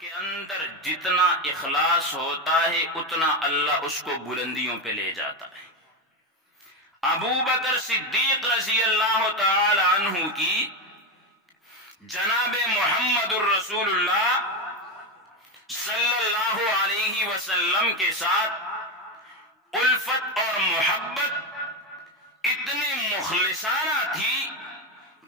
کے اندر جتنا اخلاص ہوتا ہے اتنا اللہ اس کو بلندیوں پہ لے جاتا ہے۔ ابو بکر صدیق رضی اللہ تعالی عنہ کی جناب محمد الرسول اللہ صلی اللہ علیہ وسلم کے ساتھ الفت اور محبت اتنی مخلصانہ تھی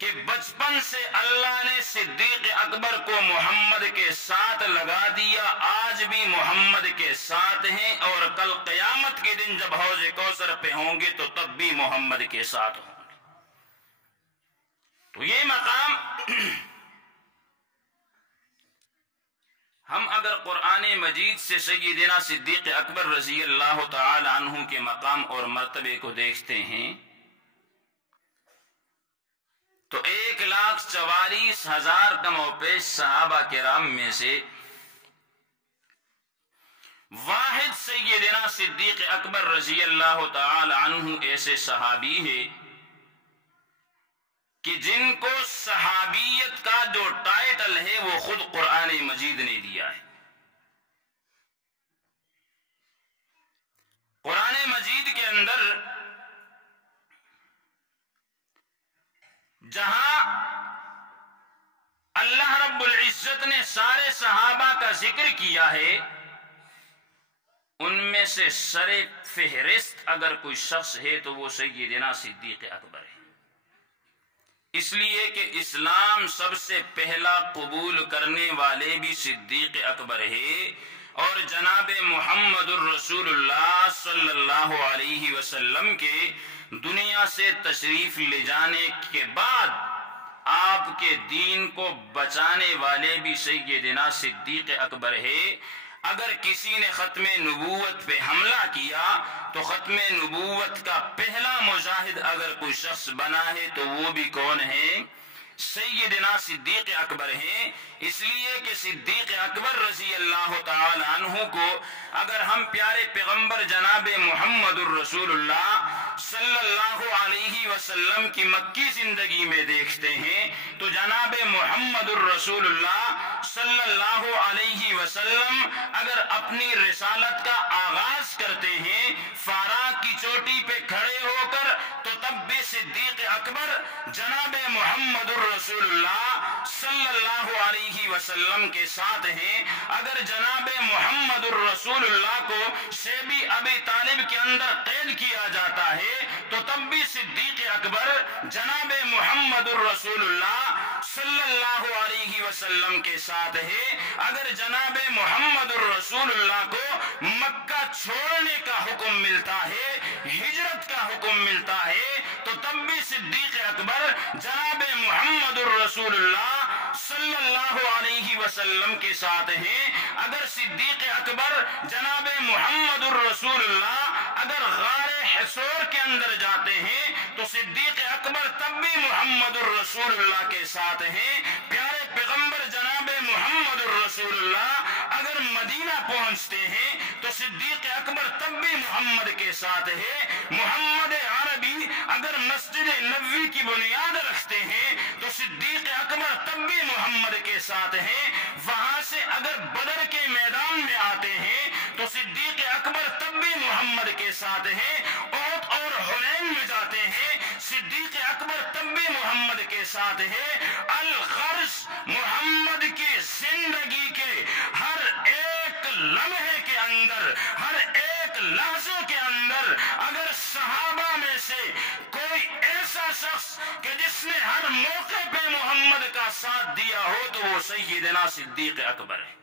کہ بچپن سے اللہ نے صدیق اکبر کو محمد کے ساتھ لگا دیا، آج بھی محمد کے ساتھ ہیں، اور کل قیامت کے دن جب حوض کوثر پہ ہوں گے تو تب بھی محمد کے ساتھ ہوں گے۔ تو یہ مقام ہم اگر قرآن مجید سے سیدنا صدیق اکبر رضی اللہ تعالی عنہ کے مقام اور مرتبے کو دیکھتے ہیں تو 1,44,000 کم و پیش صحابہ کرام میں سے واحد سیدنا صدیق اکبر رضی اللہ تعالی عنہ ایسے صحابی ہے کہ جن کو صحابیت کا جو ٹائٹل ہے وہ خود قرآن مجید نے دیا ہے۔ قرآن مجید کے اندر جہاں اللہ رب العزت نے سارے صحابہ کا ذکر کیا ہے، ان میں سے سر فہرست اگر کوئی شخص ہے تو وہ سیدنا صدیق اکبر ہے، اس لیے کہ اسلام سب سے پہلا قبول کرنے والے بھی صدیق اکبر ہے، اور جناب محمد الرسول اللہ صلی اللہ علیہ وسلم کے دنیا سے تشریف لے جانے کے بعد آپ کے دین کو بچانے والے بھی سیدنا صدیق اکبر ہے۔ اگر کسی نے ختم نبوت پہ حملہ کیا تو ختم نبوت کا پہلا مجاہد اگر کوئی شخص بنا ہے تو وہ بھی کون ہے؟ سیدنا صدیق اکبر ہیں۔ اس لیے کہ صدیق اکبر رضی اللہ تعالی عنہ کو اگر ہم پیارے پیغمبر جناب محمد الرسول اللہ صلی اللہ علیہ وسلم کی مکی زندگی میں دیکھتے ہیں تو جناب محمد الرسول اللہ صلی اللہ علیہ وسلم اگر اپنی رسالت کا آغاز کرتے ہیں فاراق کی چوٹی پہ کھڑے ہو کر تو تب بھی صدیق اکبر جناب محمد الرسول اللہ صلی اللہ علیہ وسلم کے ساتھ ہیں۔ اگر جناب محمد الرسول اللہ کو شیبی ابی طالب کے اندر قید کیا جاتا ہے تو تب بھی صدیق اکبر جناب محمد الرسول اللہ صلی اللہ علیہ وسلم کے ساتھ ہے۔ اگر جناب محمد الرسول اللہ کو مکہ چھوڑنے کا حکم ملتا ہے، ہجرت کا حکم ملتا ہے تو تب بھی صدیق اکبر جناب محمد الرسول اللہ صلی اللہ علیہ وسلم کے ساتھ ہیں۔ اگر صدیق اکبر جناب محمد الرسول اللہ اگر غار حصور کے اندر جاتے ہیں تو صدیق اکبر تب بھی محمد الرسول اللہ کے ساتھ ہیں۔ پیارے پیغمبر جناب محمد الرسول اللہ اگر مدینہ پہنچتے ہیں تو صدیق اکبر تب بھی محمد کے ساتھ ہے۔ محمد عربی اگر مسجد نبوی کی بنیاد رکھتے ہیں تو صدیق اکبر تب بھی محمد کے ساتھ ہیں۔ وہاں سے اگر بدر کے میدان میں آتے ہیں تو صدیق اکبر تب بھی محمد کے ساتھ ہیں۔ احد اور حنین میں جاتے ہیں صدیق اکبر تب بھی محمد کے ساتھ ہے۔ الغرض محمد کی زندگی کے ہر ایک لمحے کے اندر، ہر ایک لحظے کے اندر اگر صحابہ میں سے کوئی ایسا شخص کہ جس نے ہر موقع پہ محمد کا ساتھ دیا ہو تو وہ سیدنا صدیق اکبر ہے۔